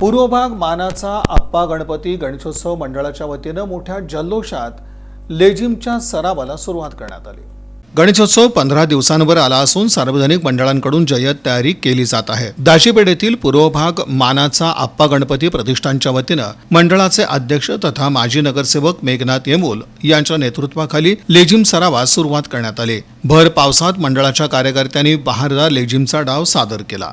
पूर्व भाग मानाचा आप्पा गणपती गणेशोत्सव मंडळाच्या वतीनं मोठ्या जल्लोषात लेझिमच्या सरावाला सुरुवात करण्यात आली। गणेशोत्सव 15 दिवसांवर आला असून सार्वजनिक मंडळांकडून जय्यत तयारी केली जात आहे। दाशीपेठ येथील पूर्व भाग मानाचा आप्पा गणपती प्रतिष्ठानच्या वतीनं मंडळाचे अध्यक्ष तथा माजी नगरसेवक मेघनाथ येमूल यांच्या नेतृत्वाखाली लेझिम सरावास सुरुवात करण्यात आली। भर पावसात मंडळाच्या कार्यकर्त्यांनी बहारदार लेझिमचा डाव सादर केला।